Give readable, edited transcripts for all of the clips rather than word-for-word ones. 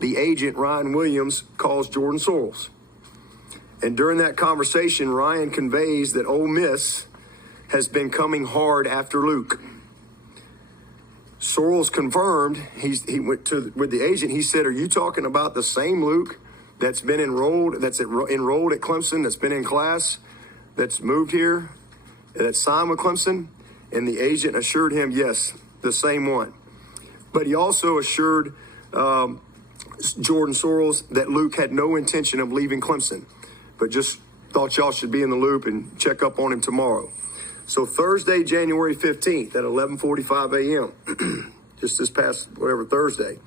the agent, Ryan Williams, calls Jordan Sorrells. And during that conversation, Ryan conveys that Ole Miss has been coming hard after Luke. Sorrells confirmed, he went with the agent, he said, are you talking about the same Luke that's been enrolled, enrolled at Clemson, that's been in class, that's moved here, that's signed with Clemson? And the agent assured him, yes, the same one. But he also assured Jordan Sorrells that Luke had no intention of leaving Clemson, but just thought y'all should be in the loop and check up on him tomorrow. So Thursday, January 15th at 11:45 a.m., just this past, Thursday,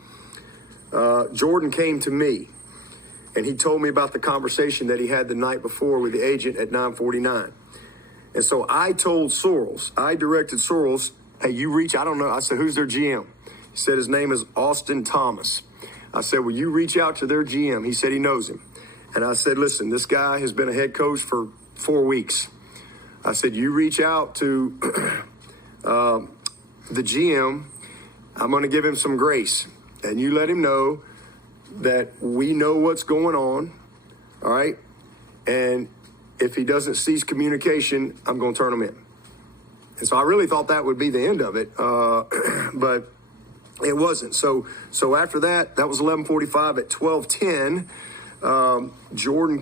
Jordan came to me, and he told me about the conversation that he had the night before with the agent at 9:49. And so I told Sorrells, I directed Sorrells, hey, I don't know. I said, who's their GM? He said his name is Austin Thomas. I said, will you reach out to their GM? He said he knows him. And I said, listen, this guy has been a head coach for 4 weeks. I said, you reach out to the GM. I'm going to give him some grace. And you let him know that we know what's going on, all right? And if he doesn't cease communication, I'm going to turn him in. And so I really thought that would be the end of it, but it wasn't. So after that was 11:45. At 12:10, Jordan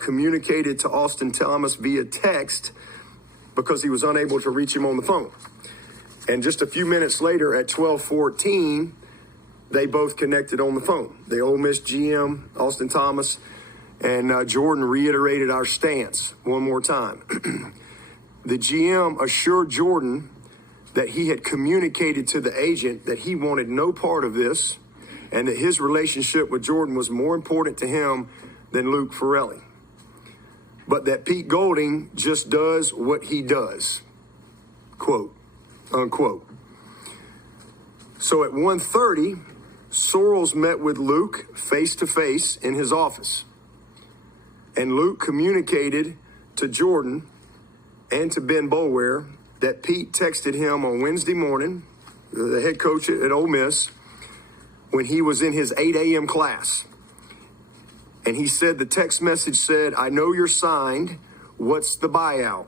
communicated to Austin Thomas via text because he was unable to reach him on the phone. And just a few minutes later, at 12:14, they both connected on the phone. The Ole Miss GM, Austin Thomas, and Jordan reiterated our stance one more time. The GM assured Jordan that he had communicated to the agent that he wanted no part of this and that his relationship with Jordan was more important to him than Luke Ferrelli. But that Pete Golding just does what he does, quote, unquote. So at 1:30, Sorrells met with Luke face-to-face in his office. And Luke communicated to Jordan and to Ben Boulware that Pete texted him on Wednesday morning, the head coach at Ole Miss, when he was in his 8 a.m. class. And he said, the text message said, I know you're signed. What's the buyout?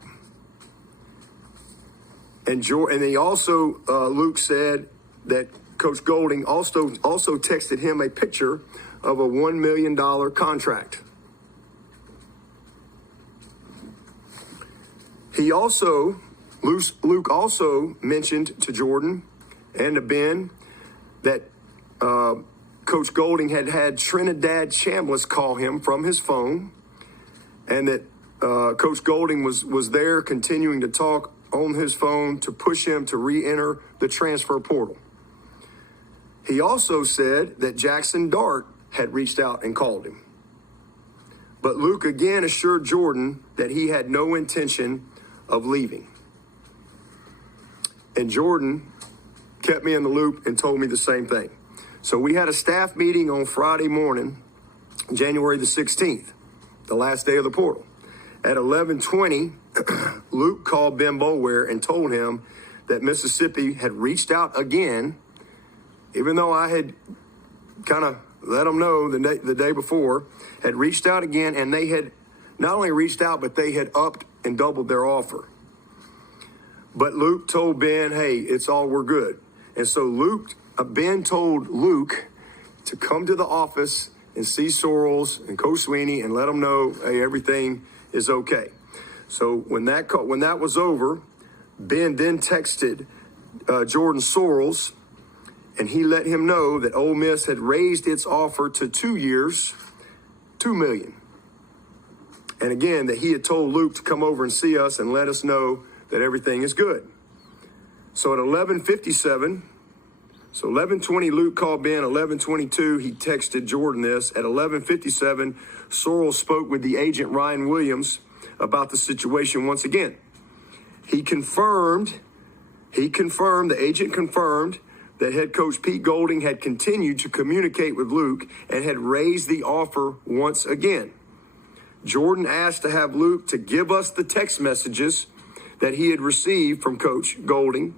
And he also, Luke said that Coach Golding also texted him a picture of a $1 million contract. Luke also mentioned to Jordan and to Ben that Coach Golding had Trinidad Chambliss call him from his phone, and that Coach Golding was there continuing to talk on his phone to push him to re-enter the transfer portal. He also said that Jackson Dart had reached out and called him. But Luke again assured Jordan that he had no intention of leaving. And Jordan kept me in the loop and told me the same thing. So we had a staff meeting on Friday morning, January the 16th, the last day of the portal. At 11:20, Luke called Ben Boulware and told him that Mississippi had reached out again, even though I had kind of let them know the day before, had reached out again, and they had not only reached out, but they had upped and doubled their offer. But Luke told Ben, hey, it's all, we're good. And so Ben told Luke to come to the office and see Sorrells and Coach Swinney and let them know, hey, everything is okay. So when that was over, Ben then texted Jordan Sorrells, and he let him know that Ole Miss had raised its offer to 2 years, $2 million. And again, that he had told Luke to come over and see us and let us know that everything is good. So at 11:57, so 11:20, Luke called Ben. 11:22, he texted Jordan this. At 11:57, Sorrells spoke with the agent Ryan Williams about the situation once again. The agent confirmed that head coach Pete Golding had continued to communicate with Luke and had raised the offer once again. Jordan asked to have Luke to give us the text messages that he had received from Coach Golding,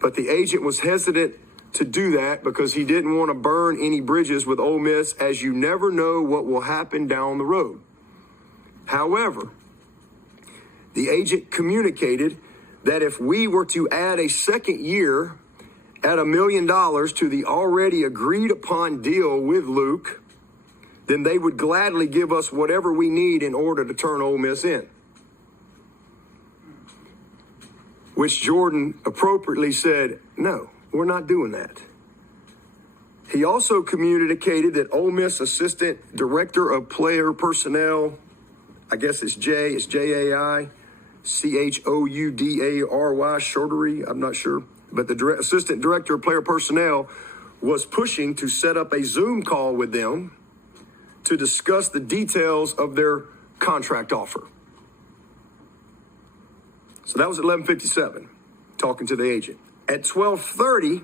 but the agent was hesitant to do that because he didn't want to burn any bridges with Ole Miss, as you never know what will happen down the road. However, the agent communicated that if we were to add a second year at $1 million to the already agreed upon deal with Luke, then they would gladly give us whatever we need in order to turn Ole Miss in. Which Jordan appropriately said, no, we're not doing that. He also communicated that Ole Miss Assistant Director of Player Personnel, I guess it's J-A-I, C-H-O-U-D-A-R-Y, Shortery, I'm not sure. But the Assistant Director of Player Personnel was pushing to set up a Zoom call with them to discuss the details of their contract offer. So that was at 11:57, talking to the agent. At 12:30,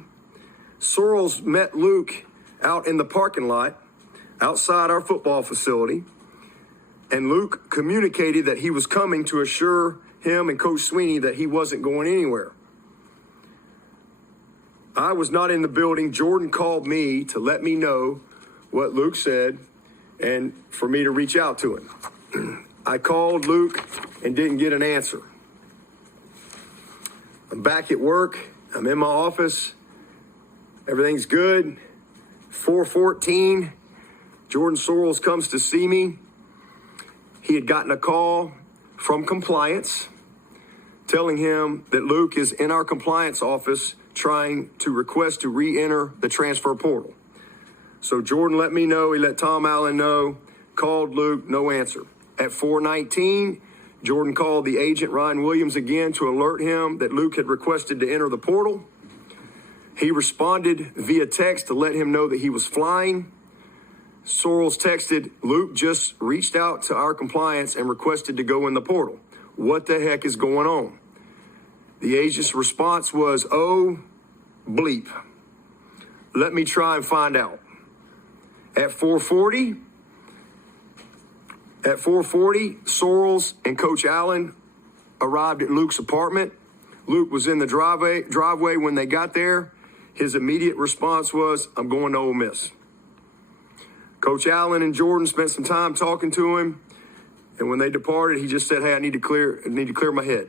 Sorrells met Luke out in the parking lot outside our football facility, and Luke communicated that he was coming to assure him and Coach Swinney that he wasn't going anywhere. I was not in the building. Jordan called me to let me know what Luke said and for me to reach out to him. I called Luke and didn't get an answer. I'm back at work. I'm in my office. Everything's good. 4:14, Jordan Sorrells comes to see me. He had gotten a call from compliance telling him that Luke is in our compliance office trying to request to re-enter the transfer portal. So Jordan let me know. He let Tom Allen know. Called Luke, no answer. At 4:19, Jordan called the agent, Ryan Williams, again to alert him that Luke had requested to enter the portal. He responded via text to let him know that he was flying. Sorrells texted, Luke just reached out to our compliance and requested to go in the portal. What the heck is going on? The agent's response was, oh, bleep. Let me try and find out. At 4:40, Sorrells and Coach Allen arrived at Luke's apartment. Luke was in the driveway when they got there. His immediate response was, I'm going to Ole Miss. Coach Allen and Jordan spent some time talking to him, and when they departed, he just said, hey, I need to clear my head.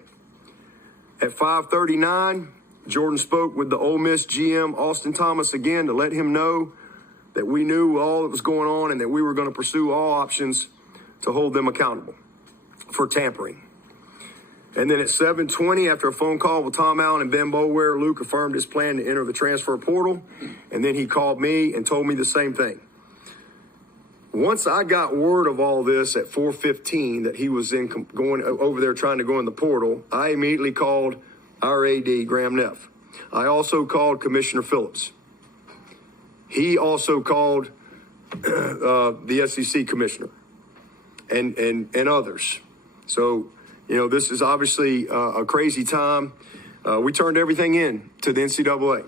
At 5:39, Jordan spoke with the Ole Miss GM, Austin Thomas, again to let him know that we knew all that was going on and that we were going to pursue all options to hold them accountable for tampering. And then at 7:20, after a phone call with Tom Allen and Ben Boulware, Luke affirmed his plan to enter the transfer portal. And then he called me and told me the same thing. Once I got word of all this at 4:15 that he was going over there trying to go in the portal, I immediately called our AD, Graham Neff. I also called Commissioner Phillips. He also called the SEC commissioner and others. So, this is obviously a crazy time. We turned everything in to the NCAA.